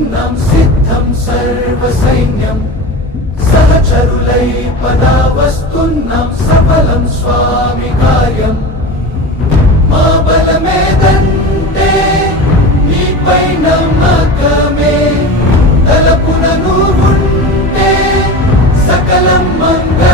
వస్తున్నాం సిద్ధం సర్వ సైన్యం సహచరులై పదా వస్తున్నాం సఫలం స్వామి కార్యం మా బలమేదంటే నీపై నమ్మకమే తలపున నువ్వుంటే సకలం మంగళ